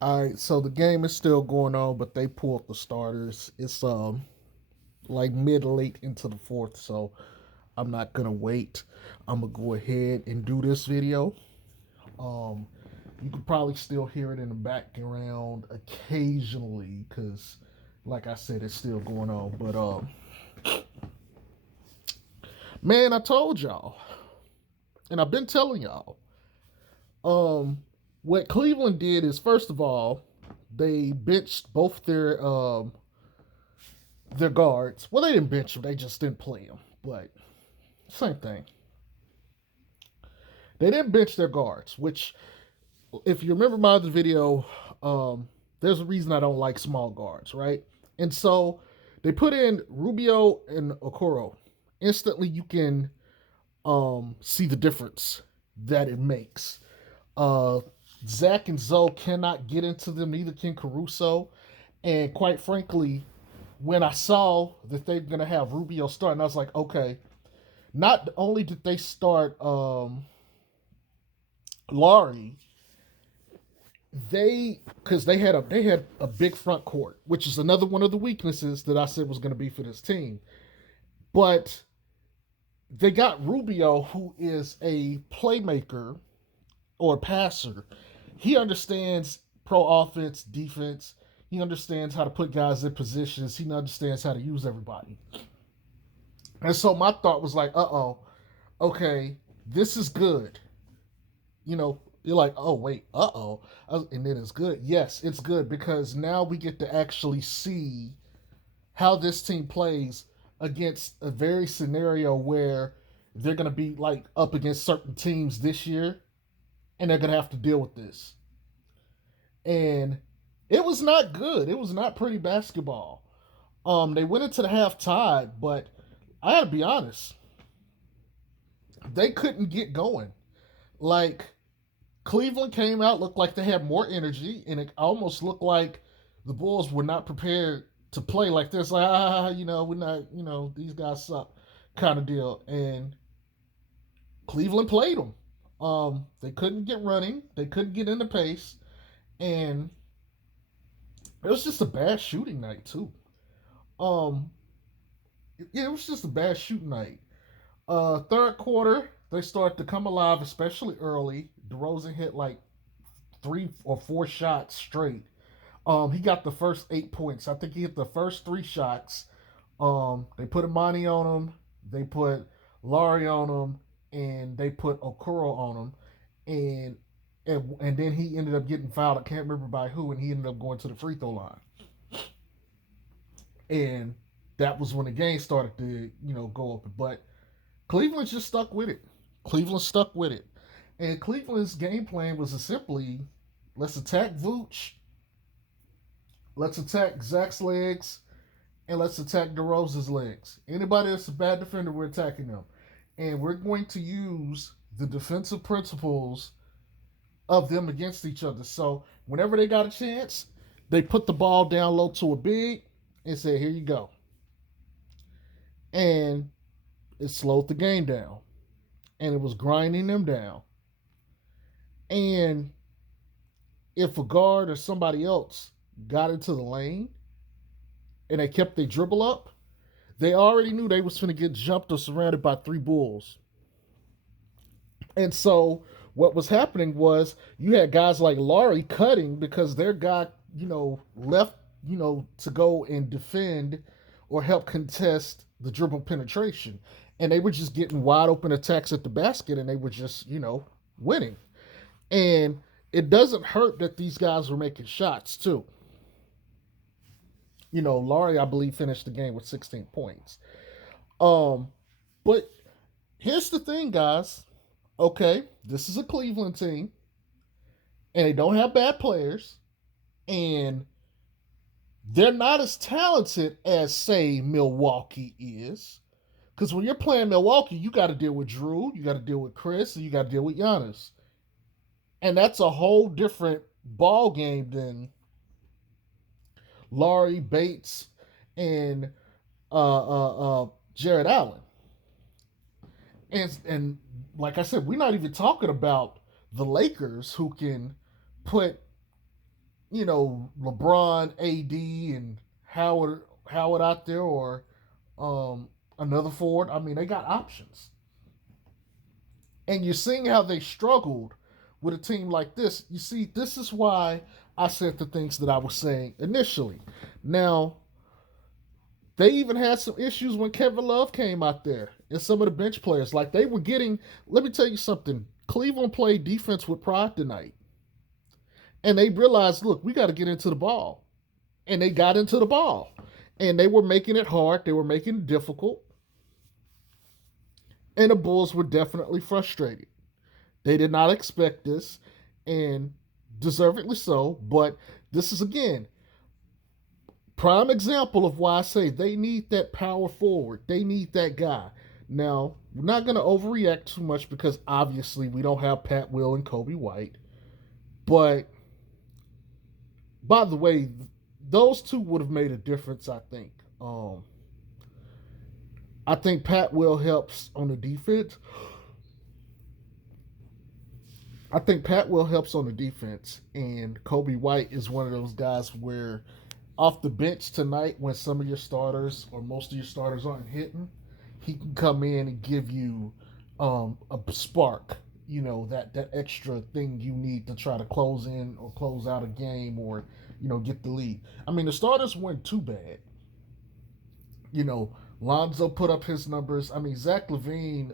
All right, so the game is still going on, but they pulled the starters. It's like mid late into the fourth, so I'm not gonna wait. I'm gonna go ahead and do this video. Um, you can probably still hear it in the background occasionally, because, like I said, it's still going on. But man, I told y'all, and I've been telling y'all. Um, what Cleveland did is, first of all, they benched both their guards. Well, they didn't bench them; they just didn't play them. But same thing. They didn't bench their guards, which, if you remember my other video, there's a reason I don't like small guards, right? And so they put in Rubio and Okoro. Instantly, you can see the difference that it makes. Uh, Zach and Zoe cannot get into them, neither can Caruso. And quite frankly, when I saw that they're going to have Rubio starting, I was like, okay, not only did they start Laurie, because they had a big front court, which is another one of the weaknesses that I said was going to be for this team. But they got Rubio, who is a playmaker or passer. He understands pro offense, defense. He understands how to put guys in positions. He understands how to use everybody. And so my thought was like, okay, this is good. You're like, oh wait, and then it's good. Yes, it's good because now we get to actually see how this team plays against a very scenario where they're gonna be like up against certain teams this year, and they're gonna have to deal with this. And it was not good. It was not pretty basketball. They went into the half tied, but I gotta be honest, they couldn't get going. Like, Cleveland came out, looked like they had more energy, and it almost looked like the Bulls were not prepared to play like this. Like, we're not, these guys suck, kind of deal. And Cleveland played them. They couldn't get running, they couldn't get in the pace, and it was just a bad shooting night too. Um, yeah, it was just a bad shooting night. Third quarter, they started to come alive, especially early. DeRozan hit like 3 or 4 shots straight. He got the first 8 points. I think he hit the first 3 shots. They put Imani on him, they put Laurie on him, and they put Okoro on him, and and then he ended up getting fouled. I can't remember by who, and he ended up going to the free throw line. And that was when the game started to go up. But Cleveland just stuck with it. Cleveland stuck with it. And Cleveland's game plan was simply, let's attack Vooch, let's attack Zach's legs, and let's attack DeRozan's legs. Anybody that's a bad defender, we're attacking them. And we're going to use the defensive principles of them against each other. So whenever they got a chance, they put the ball down low to a big and say, here you go. And it slowed the game down. And it was grinding them down. And if a guard or somebody else got into the lane and they kept their dribble up, they already knew they was going to get jumped or surrounded by 3 Bulls. And so what was happening was you had guys like Laurie cutting because their guy, left, to go and defend or help contest the dribble penetration. And they were just getting wide open attacks at the basket and they were just, winning. And it doesn't hurt that these guys were making shots too. Laurie, I believe, finished the game with 16 points. Um, but here's the thing, guys. Okay, this is a Cleveland team, and they don't have bad players, and they're not as talented as, say, Milwaukee is. Because when you're playing Milwaukee, you got to deal with Drew, you got to deal with Chris, and you got to deal with Giannis. And that's a whole different ball game than Laurie Bates and Jared Allen. And like I said, we're not even talking about the Lakers who can put LeBron, AD, and Howard out there, or um, another forward. I mean, they got options, and you're seeing how they struggled with a team like this. You see, this is why I said the things that I was saying initially. Now, they even had some issues when Kevin Love came out there and some of the bench players. Like they were getting, let me tell you something. Cleveland played defense with pride tonight. And they realized, look, we got to get into the ball. And they got into the ball. And they were making it hard. They were making it difficult. And the Bulls were definitely frustrated. They did not expect this, and deservedly so. But this is, again, prime example of why I say they need that power forward. They need that guy. Now, we're not going to overreact too much because obviously we don't have Pat Will and Kobe White. But, by the way, those two would have made a difference, I think. I think Pat Will helps on the defense. I think Pat Will helps on the defense, and Kobe White is one of those guys where off the bench tonight, when some of your starters or most of your starters aren't hitting, he can come in and give you a spark. That extra thing you need to try to close in or close out a game or get the lead. I mean, the starters weren't too bad. Lonzo put up his numbers. I mean, Zach LaVine,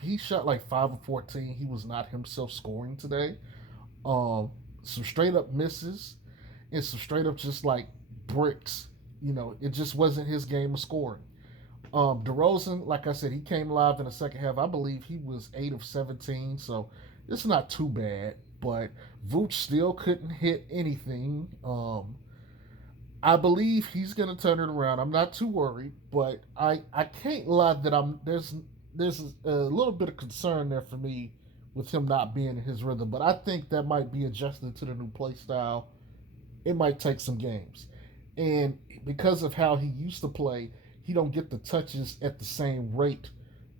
he shot like 5 of 14. He was not himself scoring today. Some straight up misses and some straight up just like bricks. It just wasn't his game of scoring. DeRozan, like I said, he came live in the second half. I believe he was 8 of 17, so it's not too bad. But Vooch still couldn't hit anything. I believe he's going to turn it around. I'm not too worried, but I can't lie that there's a little bit of concern there for me with him not being in his rhythm. But I think that might be adjusted to the new play style. It might take some games, and because of how he used to play, he don't get the touches at the same rate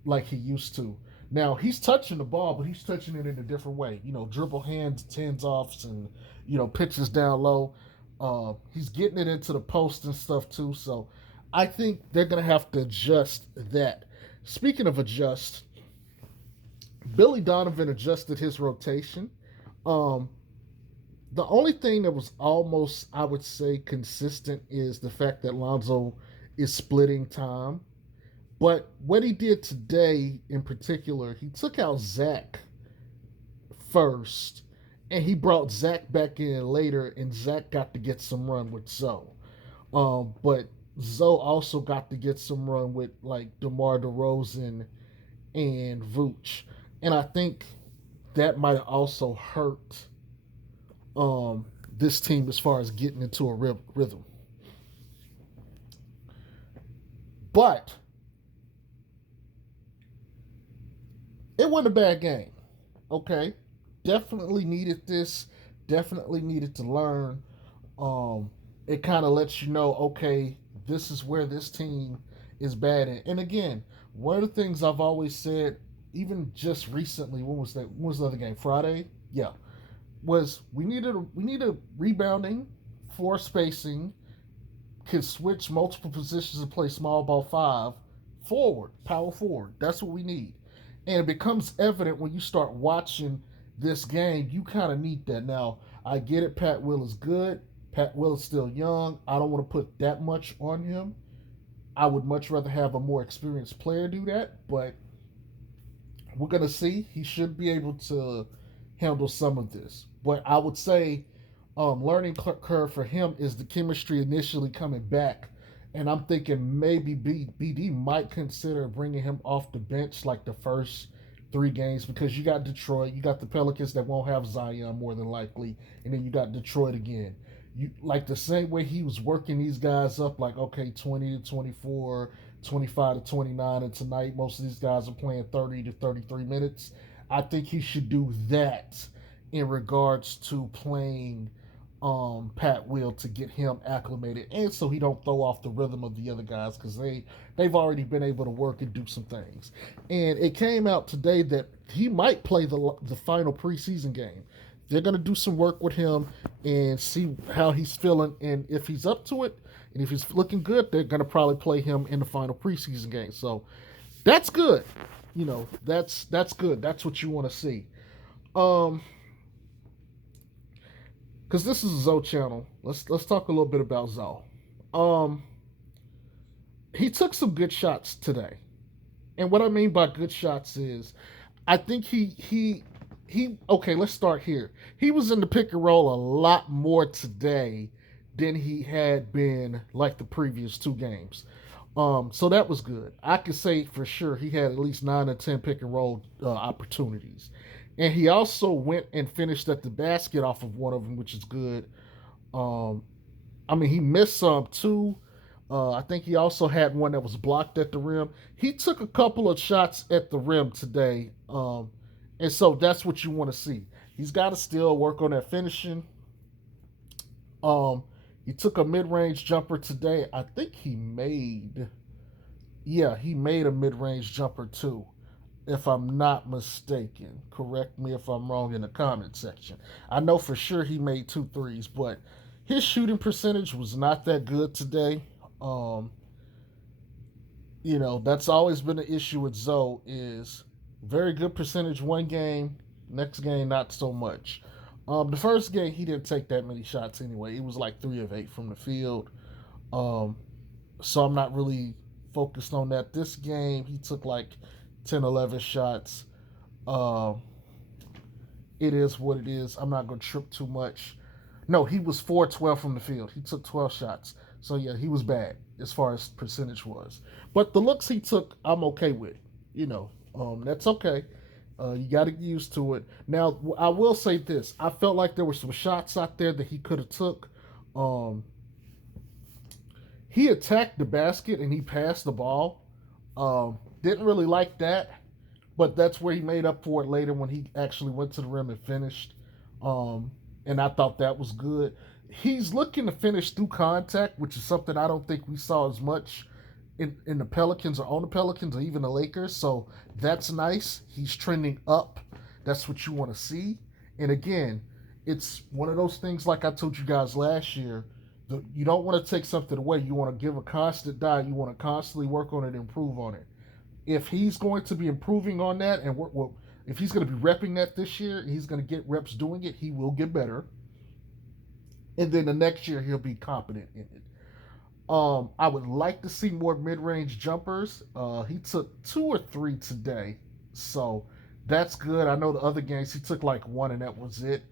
like he used to. Now he's touching the ball, but he's touching it in a different way. Dribble hands offs, and pitches down low. He's getting it into the post and stuff too. So I think they're gonna have to adjust that. Speaking of adjust, Billy Donovan adjusted his rotation. Um, the only thing that was almost, I would say, consistent is the fact that Lonzo is splitting time. But what he did today in particular, he took out Zach first and he brought Zach back in later, and Zach got to get some run with Zoe. But Zoe also got to get some run with like DeMar DeRozan and Vooch. And I think that might have also hurt this team as far as getting into a rhythm. But it wasn't a bad game. Okay. Definitely needed this. Definitely needed to learn. It kind of lets you know, okay, this is where this team is bad in. And again, one of the things I've always said, even just recently, when was that? When was the other game? Friday? Yeah. Was we needed rebounding, floor spacing, could switch multiple positions and play small ball five, forward, power forward. That's what we need. And it becomes evident when you start watching this game, you kind of need that. Now, I get it, Pat Will is good. Pat Will is still young. I don't want to put that much on him. I would much rather have a more experienced player do that, but we're going to see. He should be able to handle some of this. But I would say learning curve for him is the chemistry initially coming back. And I'm thinking maybe BD might consider bringing him off the bench like the first 3 games, because you got Detroit, you got the Pelicans that won't have Zion more than likely, and then you got Detroit again. You like the same way he was working these guys up, like, okay, 20 to 24, 25 to 29, and tonight most of these guys are playing 30 to 33 minutes. I think he should do that in regards to playing Pat Will to get him acclimated, and so he don't throw off the rhythm of the other guys, because they've already been able to work and do some things. And it came out today that he might play the final preseason game. They're going to do some work with him, and see how he's feeling. And if he's up to it, and if he's looking good, they're going to probably play him in the final preseason game. So that's good. That's good. That's what you want to see. Um, because this is a Zoe channel. Let's talk a little bit about Zoe. Um, he took some good shots today, and what I mean by good shots is, I think he. Okay, let's start here. He was in the pick and roll a lot more today than he had been like the previous two games. So that was good. I could say for sure he had at least 9 or 10 pick and roll opportunities, and he also went and finished at the basket off of one of them, which is good. Um, I mean, he missed some too. I think he also had one that was blocked at the rim. He took a couple of shots at the rim today, and so that's what you want to see. He's got to still work on that finishing. Um, he took a mid-range jumper today. I think he made a mid-range jumper too, if I'm not mistaken. Correct me if I'm wrong in the comment section. I know for sure he made two threes, but his shooting percentage was not that good today. Um, that's always been an issue with Zoe is very good percentage one game, next game not so much. The first game he didn't take that many shots anyway. It was like 3 of 8 from the field. Um, so I'm not really focused on that. This game he took like 10, 11 shots. Um, it is what it is. I'm not gonna trip too much. No, he was 4-12 from the field. He took 12 shots. So yeah, he was bad as far as percentage was. But the looks he took, I'm okay with. That's okay. You got to get used to it. Now, I will say this: I felt like there were some shots out there that he could have took. Um, he attacked the basket and he passed the ball. Didn't really like that, but that's where he made up for it later when he actually went to the rim and finished. Um, and I thought that was good. He's looking to finish through contact, which is something I don't think we saw as much in the Pelicans or on the Pelicans or even the Lakers. So that's nice. He's trending up. That's what you want to see. And again, it's one of those things like I told you guys last year. You don't want to take something away. You want to give a constant diet. You want to constantly work on it and improve on it. If he's going to be improving on that and if he's going to be repping that this year, he's going to get reps doing it, he will get better. And then the next year he'll be competent in it. I would like to see more mid-range jumpers. He took 2 or 3 today, so that's good. I know the other games he took like one, and that was it.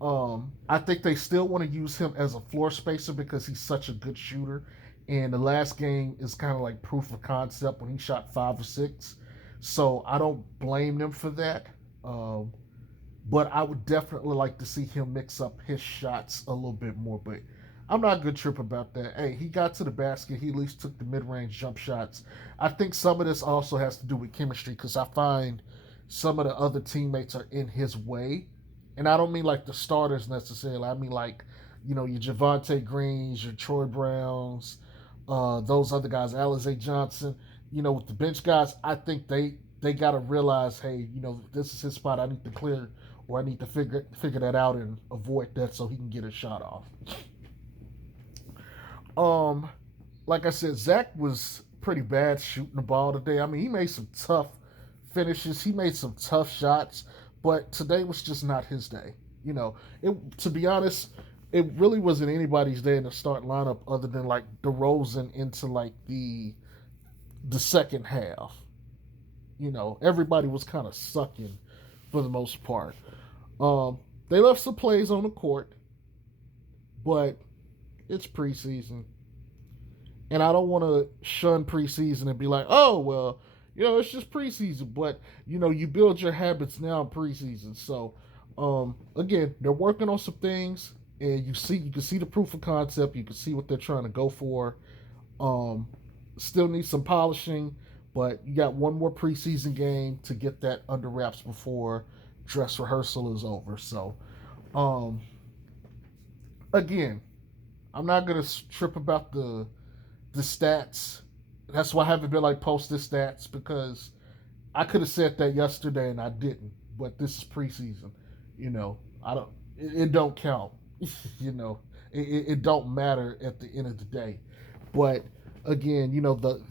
I think they still want to use him as a floor spacer because he's such a good shooter. And the last game is kind of like proof of concept when he shot 5 or 6. So I don't blame them for that. But I would definitely like to see him mix up his shots a little bit more. But I'm not a good trip about that. Hey, he got to the basket. He at least took the mid-range jump shots. I think some of this also has to do with chemistry because I find some of the other teammates are in his way. And I don't mean like the starters necessarily. I mean like, your Javante Greens, your Troy Browns, those other guys, Alize Johnson. With the bench guys, I think they got to realize, hey, this is his spot. I need to clear or I need to figure that out and avoid that so he can get a shot off. Um, like I said, Zach was pretty bad shooting the ball today. I mean, he made some tough finishes. He made some tough shots, but today was just not his day. To be honest, it really wasn't anybody's day in the start lineup other than like DeRozan into like the second half. Everybody was kind of sucking for the most part. They left some plays on the court, but it's preseason. And I don't want to shun preseason and be like, oh, well, it's just preseason. But, you build your habits now in preseason. So, again, they're working on some things. And you can see the proof of concept. You can see what they're trying to go for. Still need some polishing. But you got one more preseason game to get that under wraps before dress rehearsal is over. So, again, I'm not gonna trip about the stats. That's why I haven't been like post the stats because I could have said that yesterday and I didn't. But this is preseason. I don't. It don't count. you know, it don't matter at the end of the day. But again,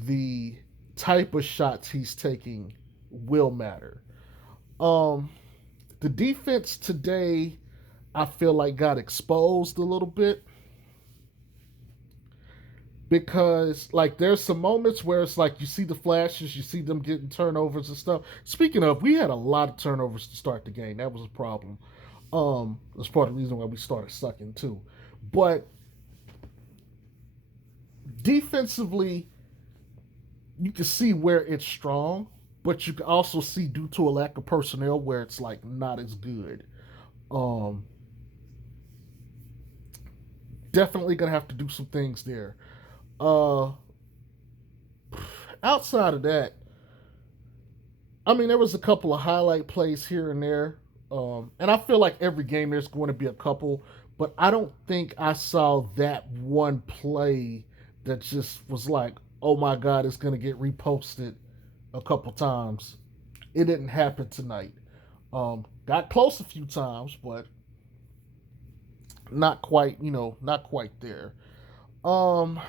the type of shots he's taking will matter. Um, the defense today, I feel like got exposed a little bit because like there's some moments where it's like you see the flashes, you see them getting turnovers and stuff. Speaking of, we had a lot of turnovers to start the game. That was a problem. That's part of the reason why we started sucking too. But defensively, you can see where it's strong, but you can also see due to a lack of personnel where it's like not as good. Um, Definitely gonna have to do some things there. Uh, Outside of that, I mean, there was a couple of highlight plays here and there, and I feel like every game there's going to be a couple, but I don't think I saw that one play that just was like, oh my god, it's going to get reposted a couple times. It didn't happen tonight. Got close a few times, but not quite, not quite there. Um,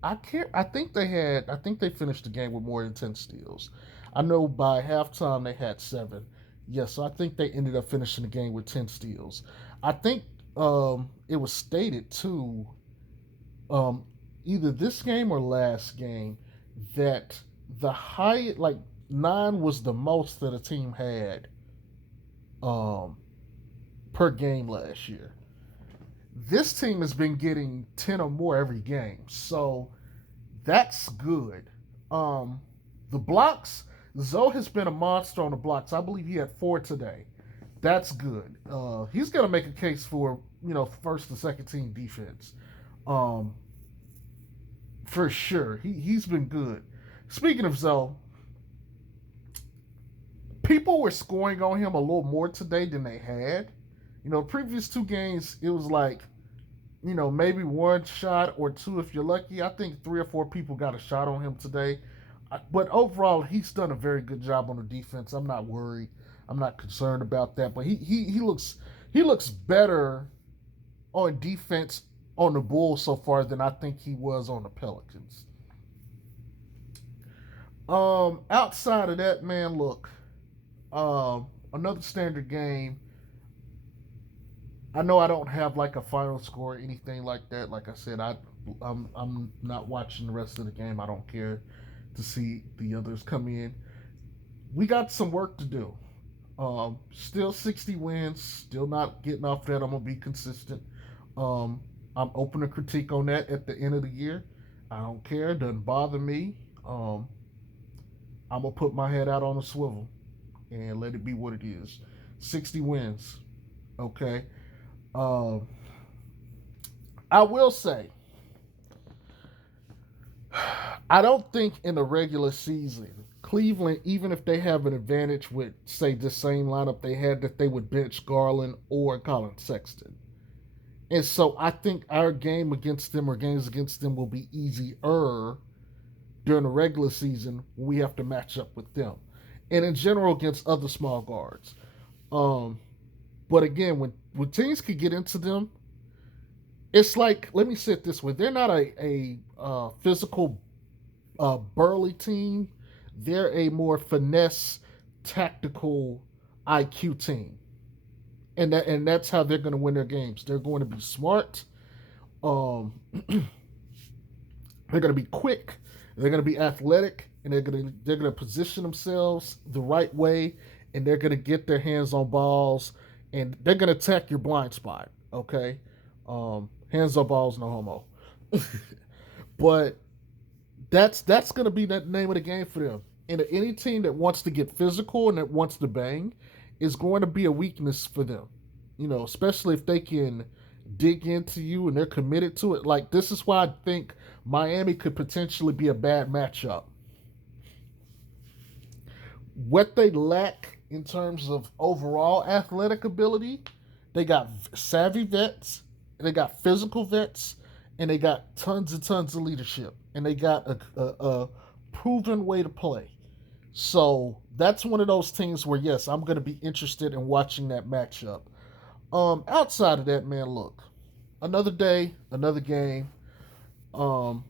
I can't. I think they had. I think they finished the game with more than 10 steals. I know by halftime they had 7. Yes, so I think they ended up finishing the game with 10 steals. I think it was stated too, um, either this game or last game, that the high like 9 was the most that a team had um, per game last year. This team has been getting 10 or more every game, so that's good. Um, the blocks, Zoe has been a monster on the blocks. I believe he had 4 today. That's good. He's gonna make a case for first and second team defense, um, for sure. He's been good. Speaking of Zoe, people were scoring on him a little more today than they had. Previous 2 games it was like maybe one shot or two if you're lucky. I think 3 or 4 people got a shot on him today. But overall, he's done a very good job on the defense. I'm not worried. I'm not concerned about that. But he looks better on defense on the Bulls so far than I think he was on the Pelicans. Outside of that, man, look, another standard game. I know I don't have like a final score or anything like that. Like I said, I'm not watching the rest of the game. I don't care to see the others come in. We got some work to do. Still 60 wins. Still not getting off that. I'm gonna be consistent. Um, I'm open to critique on that at the end of the year. I don't care. It doesn't bother me. Um, I'm gonna put my head out on a swivel and let it be what it is. 60 wins. Okay. Um, I will say, I don't think in the regular season, Cleveland, even if they have an advantage with, say, the same lineup they had, that they would bench Garland or Colin Sexton. And so I think our game against them or games against them will be easier during the regular season when we have to match up with them. And in general against other small guards. Um, but again, when teams could get into them, it's like, let me say it this way: they're not a physical, burly team. They're a more finesse, tactical IQ team, and that's how they're going to win their games. They're going to be smart. Um, they're going to be quick. They're going to be athletic, and they're going to position themselves the right way, and they're going to get their hands on balls, and they're going to attack your blind spot. Okay, hands on balls, no homo. But that's going to be the name of the game for them. And any team that wants to get physical and that wants to bang is going to be a weakness for them. Especially if they can dig into you and they're committed to it. Like, this is why I think Miami could potentially be a bad matchup. What they lack in terms of overall athletic ability, they got savvy vets, they got physical vets, and they got tons and tons of leadership, and they got a proven way to play. So that's one of those teams where, yes, I'm going to be interested in watching that matchup. Outside of that, man, look, another day, another game. Um,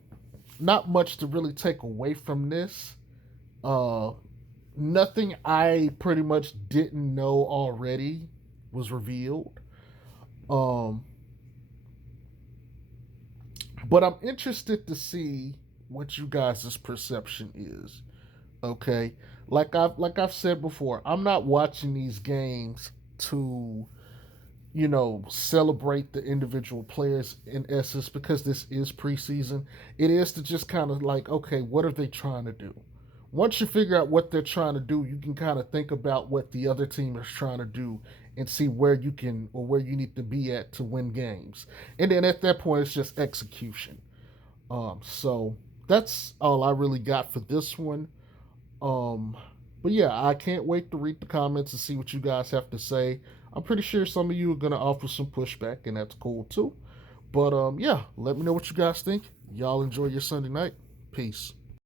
Not much to really take away from this. Uh, Nothing I pretty much didn't know already was revealed. Um, but I'm interested to see what you guys' perception is. Okay, like I've said before, I'm not watching these games to celebrate the individual players in essence because this is preseason. It is to just kind of like, okay, what are they trying to do? Once you figure out what they're trying to do, you can kind of think about what the other team is trying to do and see where you can or where you need to be at to win games. And then at that point, it's just execution. So that's all I really got for this one. Um, but yeah, I can't wait to read the comments and see what you guys have to say. I'm pretty sure some of you are gonna offer some pushback, and that's cool too. But yeah, let me know what you guys think. Y'all enjoy your Sunday night. Peace.